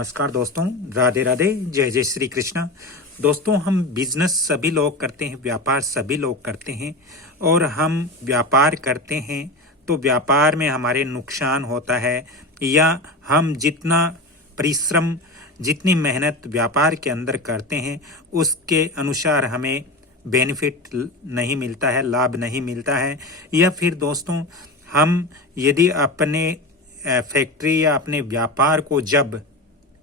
नमस्कार दोस्तों, राधे राधे, जय जय श्री कृष्णा। दोस्तों, हम बिजनेस सभी लोग करते हैं, व्यापार सभी लोग करते हैं और हम व्यापार करते हैं तो व्यापार में हमारे नुकसान होता है या हम जितना परिश्रम, जितनी मेहनत व्यापार के अंदर करते हैं उसके अनुसार हमें बेनिफिट नहीं मिलता है, लाभ नहीं मिलता है। या फिर दोस्तों, हम यदि अपने फैक्ट्री या अपने व्यापार को जब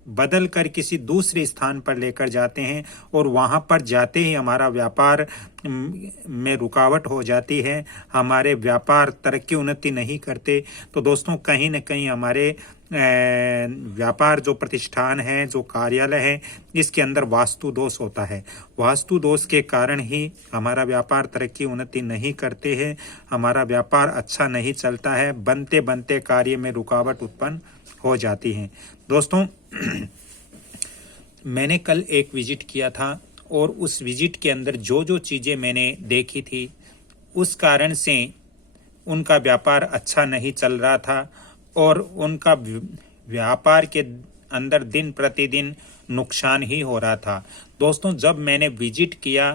बदल कर किसी दूसरे स्थान पर लेकर जाते हैं और वहां पर जाते ही हमारा व्यापार में रुकावट हो जाती है, हमारे व्यापार तरक्की उन्नति नहीं करते, तो दोस्तों कहीं न कहीं हमारे व्यापार जो प्रतिष्ठान है, जो कार्यालय है, इसके अंदर वास्तु दोष होता है। वास्तु दोष के कारण ही हमारा व्यापार तरक्की उन्नति नहीं करते हैं, हमारा व्यापार अच्छा नहीं चलता है, बनते बनते कार्य में रुकावट उत्पन्न हो जाती है। दोस्तों, मैंने कल एक विजिट किया था और उस विजिट के अंदर जो जो चीज़ें मैंने देखी थी उस कारण से उनका व्यापार अच्छा नहीं चल रहा था और उनका व्यापार के अंदर दिन प्रतिदिन नुकसान ही हो रहा था। दोस्तों, जब मैंने विजिट किया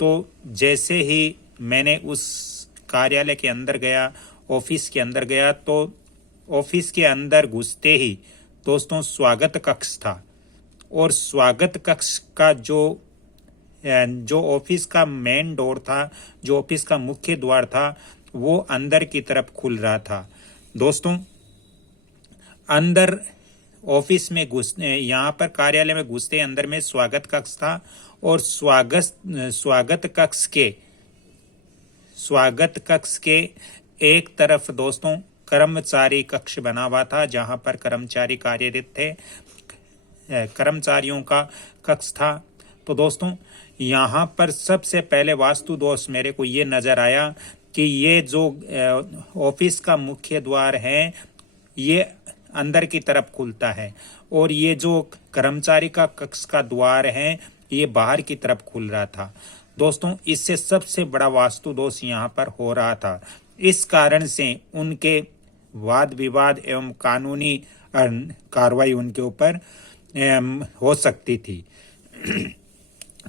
तो जैसे ही मैंने उस कार्यालय के अंदर गया, ऑफिस के अंदर गया, तो ऑफिस के अंदर घुसते ही दोस्तों स्वागत कक्ष था और स्वागत कक्ष का जो ऑफिस का मेन डोर था, जो ऑफिस का मुख्य द्वार था, वो अंदर की तरफ खुल रहा था। दोस्तों, अंदर ऑफिस में घुसने, यहाँ पर कार्यालय में घुसते अंदर में स्वागत कक्ष था और स्वागत कक्ष के एक तरफ दोस्तों कर्मचारी कक्ष बना हुआ था, जहां पर कर्मचारी कार्यरत थे, कर्मचारियों का कक्ष था। तो दोस्तों, यहाँ पर सबसे पहले वास्तु दोष मेरे को ये नजर आया कि ये जो ऑफिस का मुख्य द्वार है ये अंदर की तरफ खुलता है और ये जो कर्मचारी का कक्ष का द्वार है ये बाहर की तरफ खुल रहा था। दोस्तों, इससे सबसे बड़ा वास्तु दोष यहाँ पर हो रहा था। इस कारण से उनके वाद विवाद एवं कानूनी कार्रवाई उनके ऊपर हो सकती थी।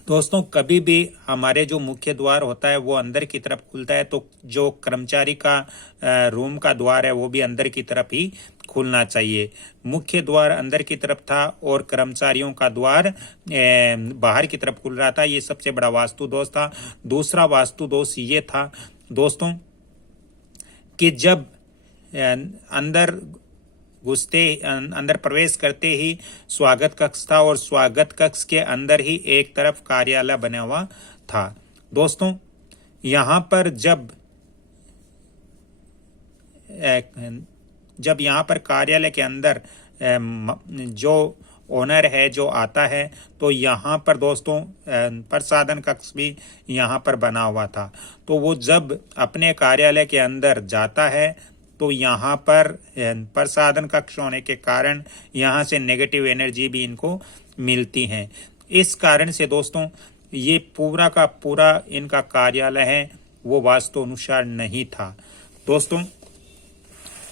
दोस्तों, कभी भी हमारे जो मुख्य द्वार होता है वो अंदर की तरफ खुलता है तो जो कर्मचारी का रूम का द्वार है वो भी अंदर की तरफ ही खुलना चाहिए। मुख्य द्वार अंदर की तरफ था और कर्मचारियों का द्वार बाहर की तरफ खुल रहा था। ये सबसे बड़ा वास्तु दोष था। दूसरा वास्तु दोष ये था दोस्तों कि जब अंदर प्रवेश करते ही स्वागत कक्ष था और स्वागत कक्ष के अंदर ही एक तरफ कार्यालय बना हुआ था। दोस्तों, यहाँ पर जब यहाँ पर कार्यालय के अंदर जो ओनर है जो आता है तो यहाँ पर दोस्तों प्रसाधन कक्ष भी यहाँ पर बना हुआ था। तो वो जब अपने कार्यालय के अंदर जाता है तो यहाँ पर प्रसाधन कक्ष होने के कारण यहाँ से नेगेटिव एनर्जी भी इनको मिलती है। इस कारण से दोस्तों ये पूरा का पूरा इनका कार्यालय है वो वास्तु अनुसार नहीं था। दोस्तों,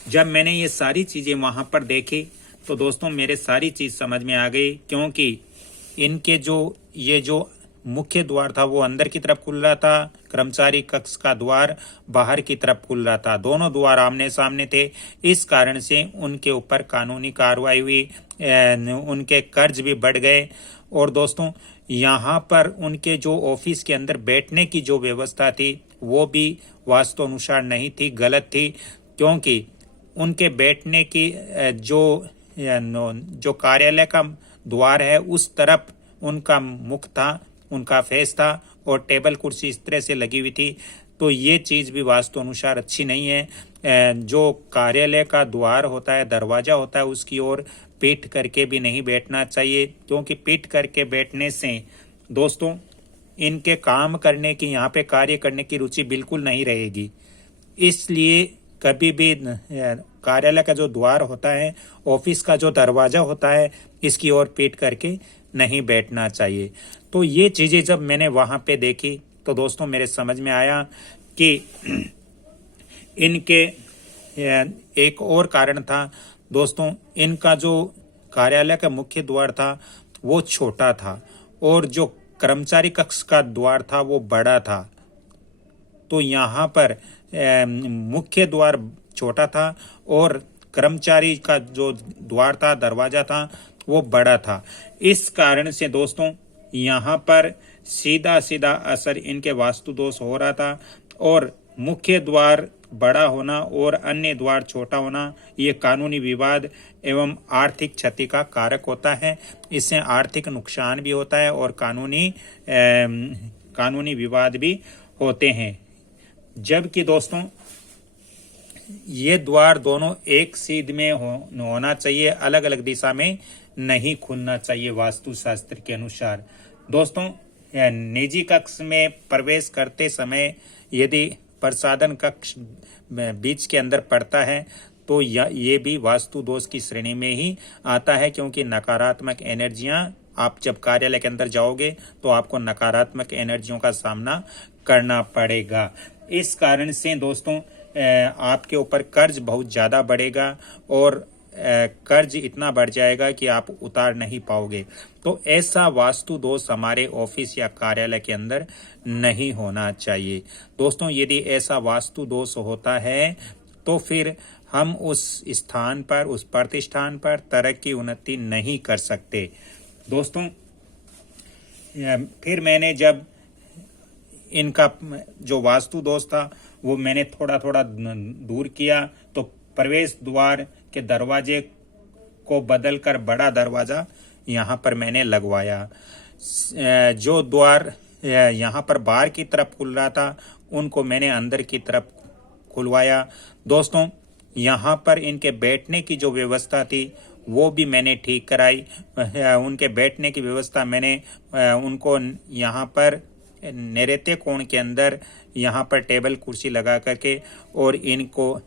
जब मैंने ये सारी चीज़ें वहाँ पर देखी तो दोस्तों मेरे सारी चीज़ समझ में आ गई, क्योंकि इनके जो मुख्य द्वार था वो अंदर की तरफ खुल रहा था, कर्मचारी कक्ष का द्वार बाहर की तरफ खुल रहा था, दोनों द्वार आमने सामने थे। इस कारण से उनके ऊपर कानूनी कार्रवाई हुई, उनके कर्ज भी बढ़ गए और दोस्तों यहाँ पर उनके जो ऑफिस के अंदर बैठने की जो व्यवस्था थी वो भी वास्तु अनुसार नहीं थी, गलत थी, क्योंकि उनके बैठने की जो कार्यालय का द्वार है उस तरफ उनका मुख था, उनका फेस था और टेबल कुर्सी इस तरह से लगी हुई थी। तो ये चीज़ भी वास्तु अनुसार अच्छी नहीं है। जो कार्यालय का द्वार होता है, दरवाजा होता है, उसकी ओर पीठ करके भी नहीं बैठना चाहिए, क्योंकि पीठ करके बैठने से दोस्तों इनके काम करने की, यहाँ पे कार्य करने की रुचि बिल्कुल नहीं रहेगी। इसलिए कभी भी कार्यालय का जो द्वार होता है, ऑफिस का जो दरवाजा होता है, इसकी ओर पीठ करके नहीं बैठना चाहिए। तो ये चीज़ें जब मैंने वहाँ पे देखी तो दोस्तों मेरे समझ में आया कि इनके एक और कारण था दोस्तों, इनका जो कार्यालय का मुख्य द्वार था वो छोटा था और जो कर्मचारी कक्ष का द्वार था वो बड़ा था। तो यहाँ पर मुख्य द्वार छोटा था और कर्मचारी का जो द्वार था, दरवाजा था, वो बड़ा था। इस कारण से दोस्तों यहाँ पर सीधा सीधा असर इनके वास्तु दोष हो रहा था और मुख्य द्वार बड़ा होना और अन्य द्वार छोटा होना ये कानूनी विवाद एवं आर्थिक क्षति का कारक होता है। इससे आर्थिक नुकसान भी होता है और कानूनी विवाद भी होते हैं। जबकि दोस्तों ये द्वार दोनों एक सीध में होना चाहिए, अलग अलग दिशा में नहीं खुलना चाहिए वास्तु शास्त्र के अनुसार। दोस्तों निजी कक्ष में प्रवेश करते समय यदि प्रसाधन कक्ष बीच के अंदर पड़ता है तो ये भी वास्तु दोष की श्रेणी में ही आता है, क्योंकि नकारात्मक एनर्जियां, आप जब कार्यालय के अंदर जाओगे तो आपको नकारात्मक एनर्जियों का सामना करना पड़ेगा। इस कारण से दोस्तों आपके ऊपर कर्ज बहुत ज़्यादा बढ़ेगा और कर्ज इतना बढ़ जाएगा कि आप उतार नहीं पाओगे। तो ऐसा वास्तु दोष हमारे ऑफिस या कार्यालय के अंदर नहीं होना चाहिए। दोस्तों यदि ऐसा वास्तु दोष होता है तो फिर हम उस स्थान पर, उस प्रतिष्ठान पर तरक्की उन्नति नहीं कर सकते। दोस्तों फिर मैंने जब इनका जो वास्तु दोष था वो मैंने थोड़ा थोड़ा दूर किया तो प्रवेश द्वार के दरवाजे को बदलकर बड़ा दरवाजा यहाँ पर मैंने लगवाया। जो द्वार यहाँ पर बाहर की तरफ खुल रहा था उनको मैंने अंदर की तरफ खुलवाया। दोस्तों यहाँ पर इनके बैठने की जो व्यवस्था थी वो भी मैंने ठीक कराई। उनके बैठने की व्यवस्था मैंने उनको यहाँ पर नैऋत्य कोण के अंदर यहाँ पर टेबल कुर्सी लगा करके और इनको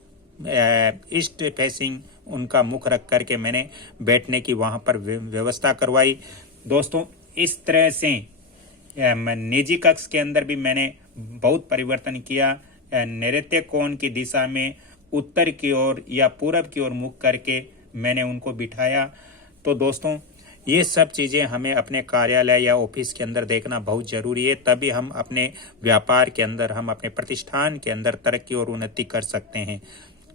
ईस्ट फेसिंग उनका मुख रख करके मैंने बैठने की वहाँ पर व्यवस्था करवाई। दोस्तों इस तरह से निजी कक्ष के अंदर भी मैंने बहुत परिवर्तन किया। नैऋत्य कोण की दिशा में उत्तर की ओर या पूरब की ओर मुख करके मैंने उनको बिठाया। तो दोस्तों ये सब चीज़ें हमें अपने कार्यालय या ऑफिस के अंदर देखना बहुत ज़रूरी है, तभी हम अपने व्यापार के अंदर, हम अपने प्रतिष्ठान के अंदर तरक्की और उन्नति कर सकते हैं।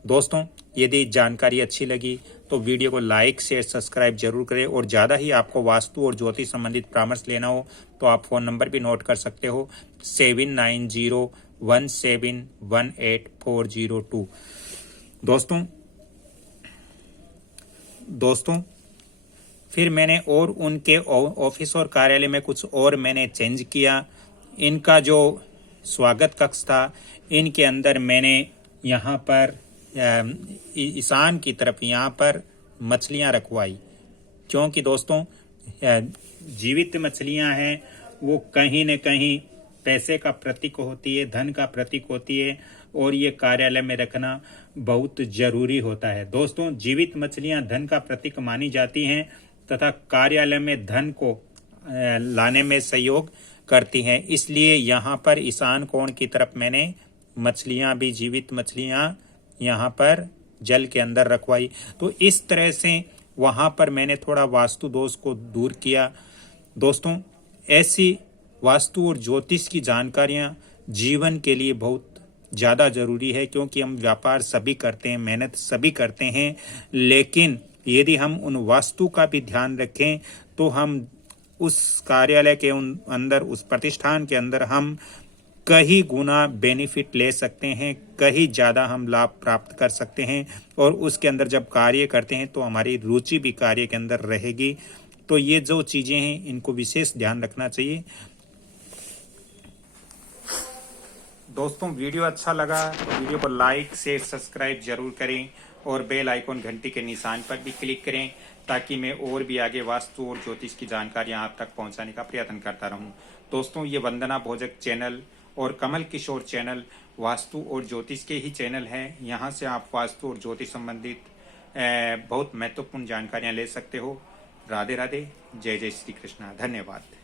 दोस्तों यदि जानकारी अच्छी लगी तो वीडियो को लाइक शेयर सब्सक्राइब जरूर करें और ज़्यादा ही आपको वास्तु और ज्योतिष संबंधित परामर्श लेना हो तो आप फ़ोन नंबर भी नोट कर सकते हो 7901718402। दोस्तों फिर मैंने और उनके ऑफिस और कार्यालय में कुछ और मैंने चेंज किया। इनका जो स्वागत कक्ष था इनके अंदर मैंने यहाँ पर ईशान की तरफ यहाँ पर मछलियाँ रखवाई, क्योंकि दोस्तों जीवित मछलियाँ हैं वो कहीं न कहीं पैसे का प्रतीक होती है, धन का प्रतीक होती है और ये कार्यालय में रखना बहुत जरूरी होता है। दोस्तों जीवित मछलियाँ धन का प्रतीक मानी जाती हैं तथा कार्यालय में धन को लाने में सहयोग करती हैं। इसलिए यहाँ पर ईशान कोण की तरफ मैंने मछलियाँ भी, जीवित मछलियाँ यहाँ पर जल के अंदर रखवाई। तो इस तरह से वहाँ पर मैंने थोड़ा वास्तु दोष को दूर किया। दोस्तों ऐसी वास्तु और ज्योतिष की जानकारियाँ जीवन के लिए बहुत ज़्यादा ज़रूरी है, क्योंकि हम व्यापार सभी करते हैं, मेहनत सभी करते हैं, लेकिन यदि हम उन वास्तु का भी ध्यान रखें तो हम उस कार्यालय के अंदर, उस प्रतिष्ठान के अंदर हम कई गुना बेनिफिट ले सकते हैं, कहीं ज़्यादा हम लाभ प्राप्त कर सकते हैं और उसके अंदर जब कार्य करते हैं तो हमारी रुचि भी कार्य के अंदर रहेगी। तो ये जो चीज़ें हैं इनको विशेष ध्यान रखना चाहिए। दोस्तों वीडियो अच्छा लगा तो वीडियो को लाइक शेयर सब्सक्राइब जरूर करें और बेल आइकॉन घंटी के निशान पर भी क्लिक करें, ताकि मैं और भी आगे वास्तु और ज्योतिष की जानकारियां आप तक पहुंचाने का प्रयत्न करता रहूं। दोस्तों ये वंदना भोजक चैनल और कमल किशोर चैनल वास्तु और ज्योतिष के ही चैनल हैं। यहाँ से आप वास्तु और ज्योतिष संबंधित बहुत महत्वपूर्ण जानकारियां ले सकते हो। राधे राधे, जय जय श्री कृष्णा, धन्यवाद।